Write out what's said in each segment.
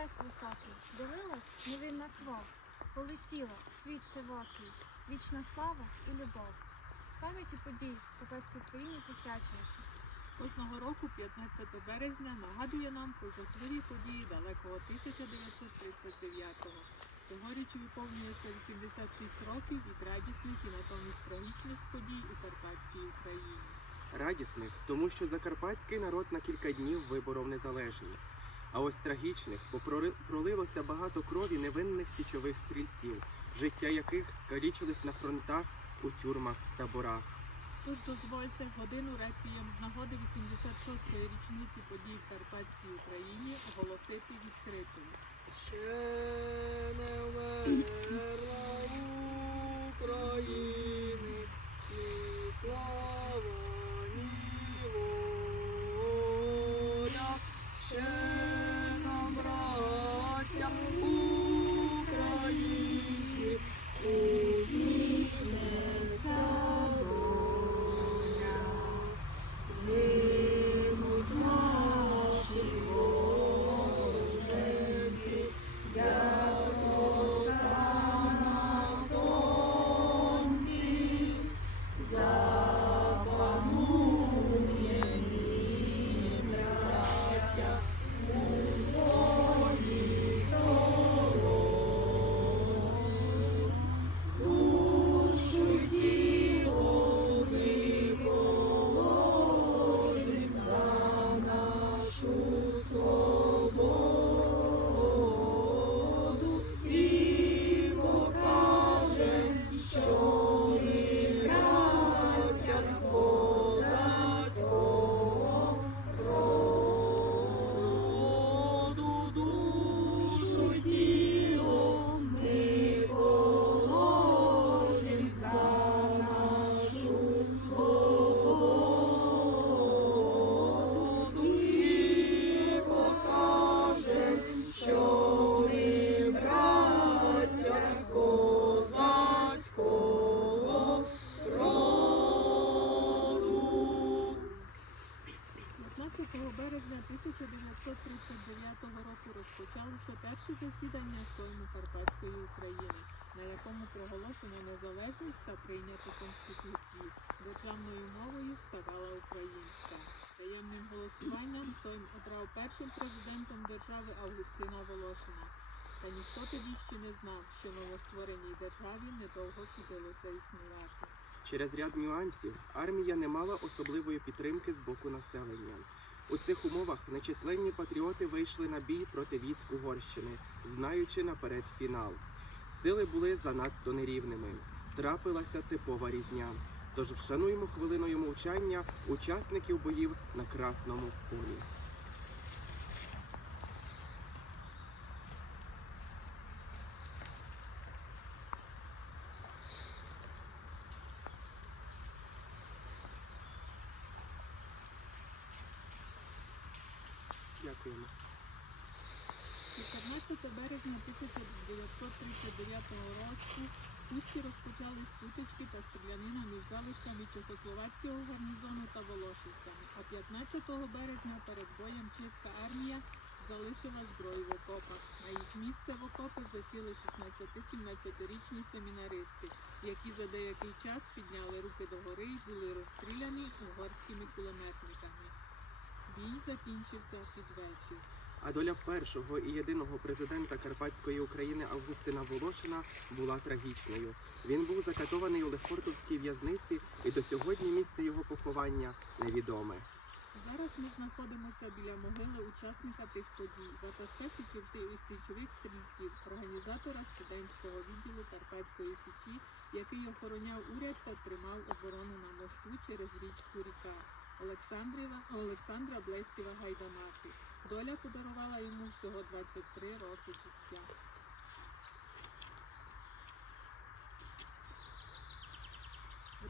хрест високий, дивилась, невинна кров, полетіла, світ широкий, вічна слава і любов. Пам'яті подій Капецької країні присвячується. Кожного року 15 березня нагадує нам про жахливі події далекого 1939-го. Цьогоріч виповнюється 86 років від радісних і натомість трагічних подій у Карпатській Україні. Радісних, тому що закарпатський народ на кілька днів виборов незалежність. А ось трагічних, бо пролилося багато крові невинних січових стрільців, життя яких скалічились на фронтах, у тюрмах, таборах. Тож дозвольте годину реквієм з нагоди 86-ї річниці подій в Карпатській Україні оголосити відкритою. Ще не вмерла України, проголошено незалежність та прийнято Конституцію. Державною мовою ставала українська. Таємним голосуванням Сейм обрав першим президентом держави Августина Волошина. Та ніхто тоді ще не знав, що новоствореній державі недовго судилося існувати. Через ряд нюансів армія не мала особливої підтримки з боку населення. У цих умовах нечисленні патріоти вийшли на бій проти військ Угорщини, знаючи наперед фінал. Сили були занадто нерівними. Трапилася типова різня. Тож вшануємо хвилиною мовчання учасників боїв на Красному полі. Дякуємо. 14 березня 1939 року путчі розпочали сутички та стрілянина між залишками Чехословацького гарнізону та Волошівцями. А 15 березня перед боєм чеська армія залишила зброю в окопах. На їх місце в окопи засіли 16-17-річні семінаристи, які за деякий час підняли руки догори і були розстріляні угорськими кулеметниками. Бій закінчився під вечір. А доля першого і єдиного президента Карпатської України Августина Волошина була трагічною. Він був закатований у Лефортовській в'язниці, і до сьогодні місце його поховання невідоме. Зараз ми знаходимося біля могили учасника тих подій, ватажка січовців і січових стрільців, організатора студентського відділу Карпатської січі, який охороняв уряд та тримав оборону на мосту через річку Ріка Олександра Блестєва Гайдамаки. Доля подарувала йому всього 23 роки життя.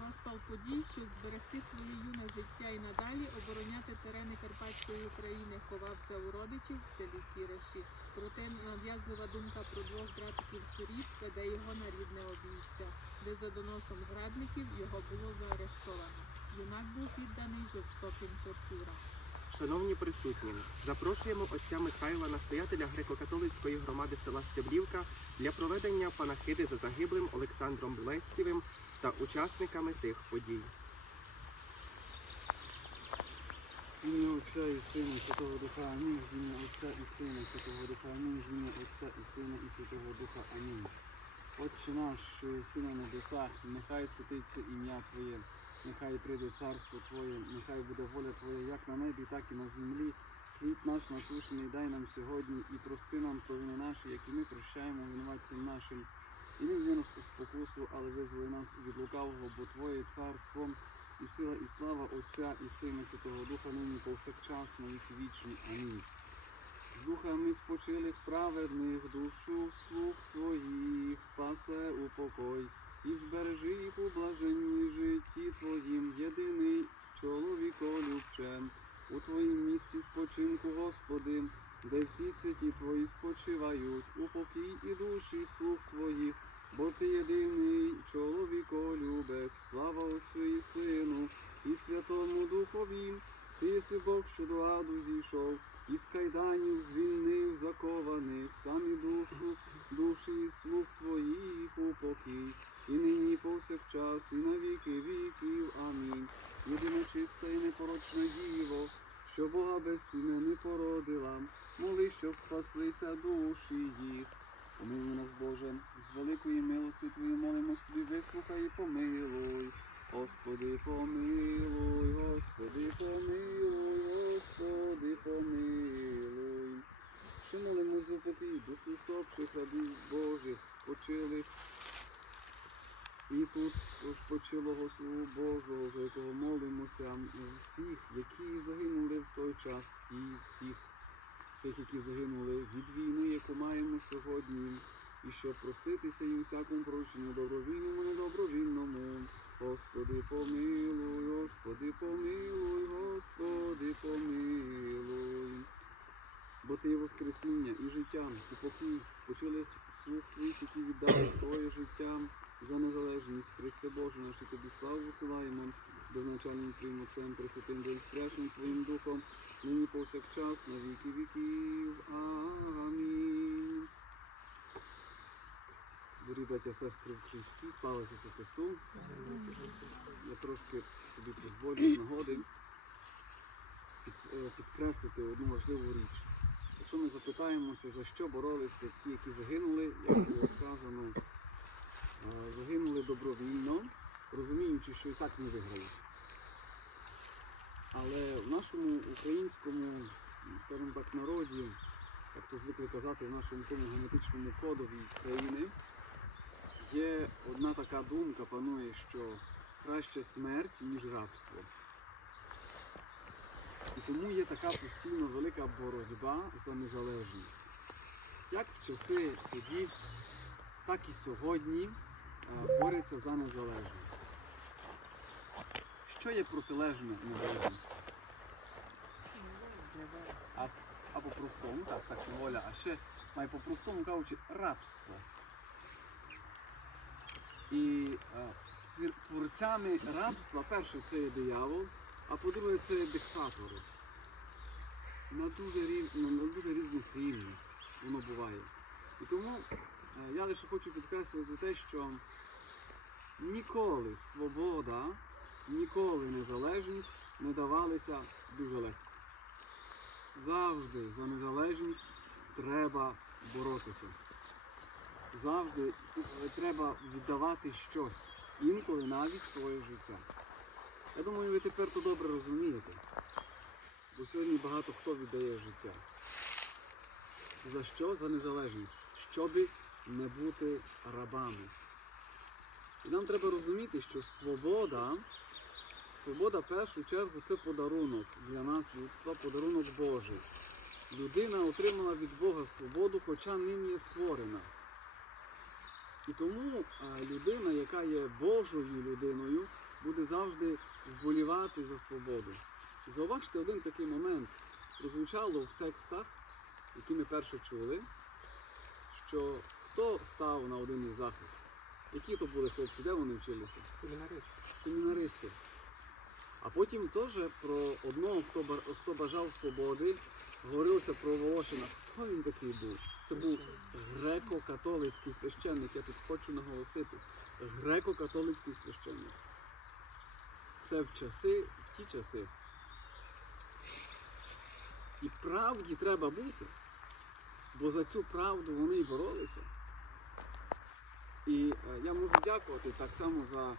Розпал подій, щоб зберегти своє юне життя і надалі обороняти терени Карпатської України, ховався у родичів в селі Кіреші. Проте нав'язлива думка про двох братиків сиріт веде його на рідне обійстя, де за доносом зрадників його було заарештовано. Юнак був підданий жорстоким тортурам. Шановні присутні, запрошуємо отця Михайла, настоятеля греко-католицької громади села Стеблівка для проведення панахиди за загиблим Олександром Блестєвим та учасниками тих подій. Ім'я Отця і Сина, і Святого Духа, Амінь. Ім'я Отця і Сина, і Святого Духа, Амінь. Ім'я Отця і Сина, і Святого Духа, Амінь. Отче наш, що єси на небесах, нехай святиться ім'я Твоє, нехай прийде царство Твоє, нехай буде воля Твоя як на небі, так і на землі. Хліб наш насушений дай нам сьогодні і прости нам провини наші, які ми прощаємо винуватцям нашим. І не введи нас у спокусу, але визволи нас від лукавого, бо Твоє царство, і сила, і слава Отця і Сина Святого Духа нині повсякчас на віки вічні. Амінь. З духами спочилих праведних душу слуг Твоїх спасе упокой, і збережи їх у блаженній житті Твоїм, єдиний чоловіколюбчем. У Твоїм місті спочинку, Господи, де всі святі Твої спочивають, упокій і душі слуг Твоїх, бо Ти єдиний чоловіколюбець, слава Отцю і Сину, і Святому Духові. Ти єси Бог, що до аду зійшов, із кайданів звільнив закованих, самі душу, душі і слуг твоїх упокій, і нині повсякчас, і на віки віків. Амінь. Єдина чиста і непорочна діво, що Бога безцінно не породила, моли, щоб спаслися душі їх. Помилуй нас, Боже, з великої милості Твої молимо собі, вислухай і помилуй. Господи, помилуй, Господи, помилуй, Господи, помилуй. Що молимо за покій душу сопших рабів Божих, спочилих. І тут спочилого Слугу Божого, за якого молимося, всіх, які загинули в той час, і всіх тих, які загинули від війни, яку маємо сьогодні, і щоб проститися їм всякому прощенню добровільному, недобровільному. Господи, помилуй, Господи, помилуй, Господи, помилуй. Бо ти є Воскресіння і життя, і покій спочилих слуг твоїх, які віддали своє життя за незалежність. Христе Боже, наш і тобі славу висилаємо, безначальним Твоїм Отцем, Пресвятим Безпрячним Твоїм Духом, нині повсякчас, на віки віків. Амінь. Дорогі браття, сестри в Христі, слава Ісусу Христу. Я трошки собі дозволю з нагоди під, е, підкреслити одну важливу річ. Якщо ми запитаємося, за що боролися ці, які загинули, як було сказано, загинули добровільно, розуміючи, що і так не виграють. Але в нашому українському, скажімо так, народі, як то звикли казати, в нашому тому генетичному кодові країни, є одна така думка, панує, що краще смерть, ніж рабство. І тому є така постійно велика боротьба за незалежність. Як в часи тоді, так і сьогодні борються за незалежність. Що є протилежне незалежності? А, а по-простому, так, так, воля, а ще має по-простому кажучи, рабство. І е, творцями рабства, перше, це є диявол, а по-друге, це є диктатори. На дуже, рів... ну, на дуже різних рівнях воно буває. І тому я лише хочу підкреслити те, що ніколи свобода, ніколи незалежність не давалися дуже легко. Завжди за незалежність треба боротися. Завжди е, треба віддавати щось, інколи навіть своє життя. Я думаю, ви тепер то добре розумієте. Бо сьогодні багато хто віддає життя. За що? За незалежність. Щоби не бути рабами. І нам треба розуміти, що свобода, свобода в першу чергу це подарунок для нас, людства, подарунок Божий. Людина отримала від Бога свободу, хоча ним є створена. І тому людина, яка є Божою людиною, буде завжди вболівати за свободу. Зауважте один такий момент. Прозвучало в текстах, які ми перше чули, що хто став на один із захист? Які то були хлопці, де вони вчилися? Семінарист. Семінаристи. А потім теж про одного, хто, хто бажав свободи, говорилося про Волошина. Хто він такий був? Це був греко-католицький священник. Я тут хочу наголосити. Греко-католицький священник. Це в часи, в ті часи. І правді треба бути, бо за цю правду вони і боролися. І е, я можу дякувати так само за, е,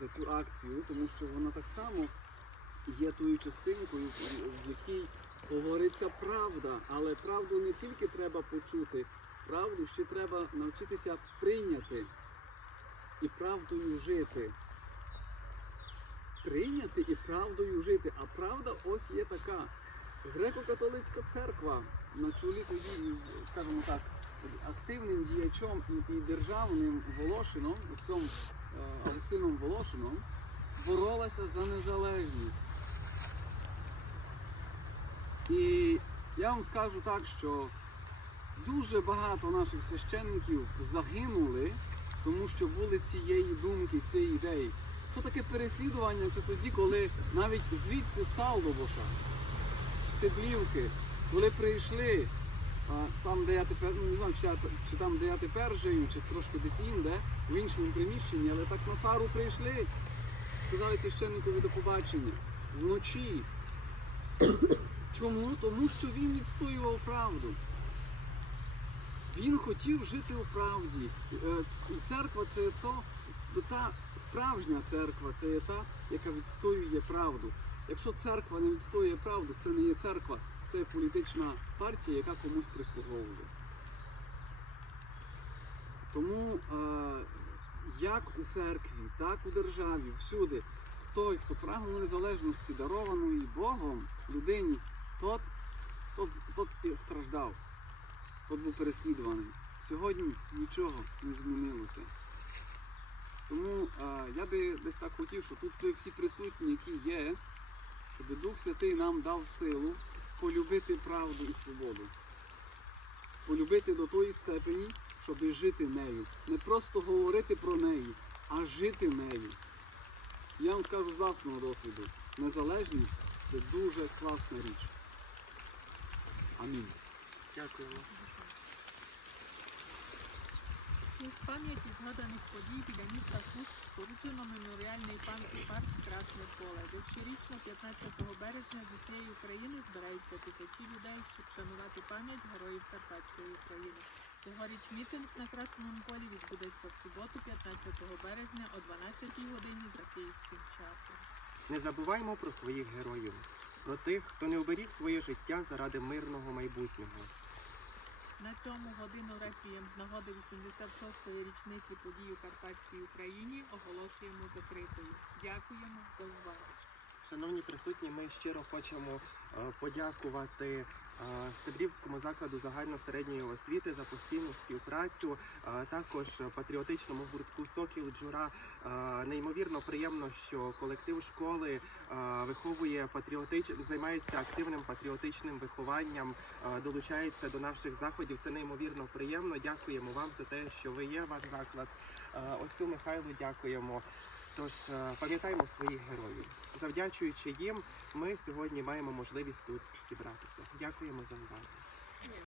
за цю акцію, тому що вона так само є тою частинкою, в- в якій говориться правда. Але правду не тільки треба почути, правду ще треба навчитися прийняти і правдою жити. Прийняти і правдою жити. А правда ось є така. Греко-католицька церква на чолі тоді скажімо так, активним діячом і, державним Волошином, отцом е, Августином Волошином, боролася за незалежність. І я вам скажу так, що дуже багато наших священників загинули, тому що були цієї думки, цієї ідеї. Що таке переслідування? Це тоді, коли навіть звідси Салдобоша, Стеблівки, коли прийшли там, де я тепер, ну не знаю, чи, я, чи там, де я тепер живу, чи трошки десь інде, в іншому приміщенні, але так на фару прийшли, сказали священникові до побачення вночі. Чому? Тому що він відстоював правду. Він хотів жити у правді. Е, І церква це то та справжня церква, це є та, яка відстоює правду. Якщо церква не відстоює правду, це не є церква, це політична партія, яка комусь прислуговує. Тому е, як у церкві, так у державі, всюди, той, хто прагнув незалежності, дарованої Богом людині, тот, тот, тот страждав, тот був переслідуваний. Сьогодні нічого не змінилося. Тому е, я би десь так хотів, щоб тут всі присутні, які є, щоб Дух Святий нам дав силу полюбити правду і свободу. Полюбити до тої степені, щоб жити нею. Не просто говорити про неї, а жити нею. Я вам скажу з власного досвіду. Незалежність це дуже класна річ. Амінь. Дякуємо. У пам'яті згаданих подій біля міста Хуст споруджено меморіальний парк Красне поле, де щорічно 15 березня з усієї України збираються тисячі людей, щоб шанувати пам'ять героїв Карпатської України. Цьогоріч мітинг на Красному полі відбудеться в суботу, 15 березня о 12 годині за київським часом. Не забуваймо про своїх героїв, про тих, хто не оберіг своє життя заради мирного майбутнього. На цьому годину реквієм з нагоди 86-ї річниці подій у Карпатській Україні оголошуємо закритою. Дякуємо за увагу. Шановні присутні, ми щиро хочемо е, подякувати е, Стеблівському закладу загальносередньої освіти за постійну співпрацю, е, також патріотичному гуртку Сокіл Джура. Е, Неймовірно приємно, що колектив школи виховує патріотич... займається активним патріотичним вихованням, долучається до наших заходів. Це неймовірно приємно. Дякуємо вам за те, що ви є ваш заклад. Отцю Михайлу дякуємо. Тож е, пам'ятаємо своїх героїв. Завдячуючи їм, ми сьогодні маємо можливість тут зібратися. Дякуємо за увагу.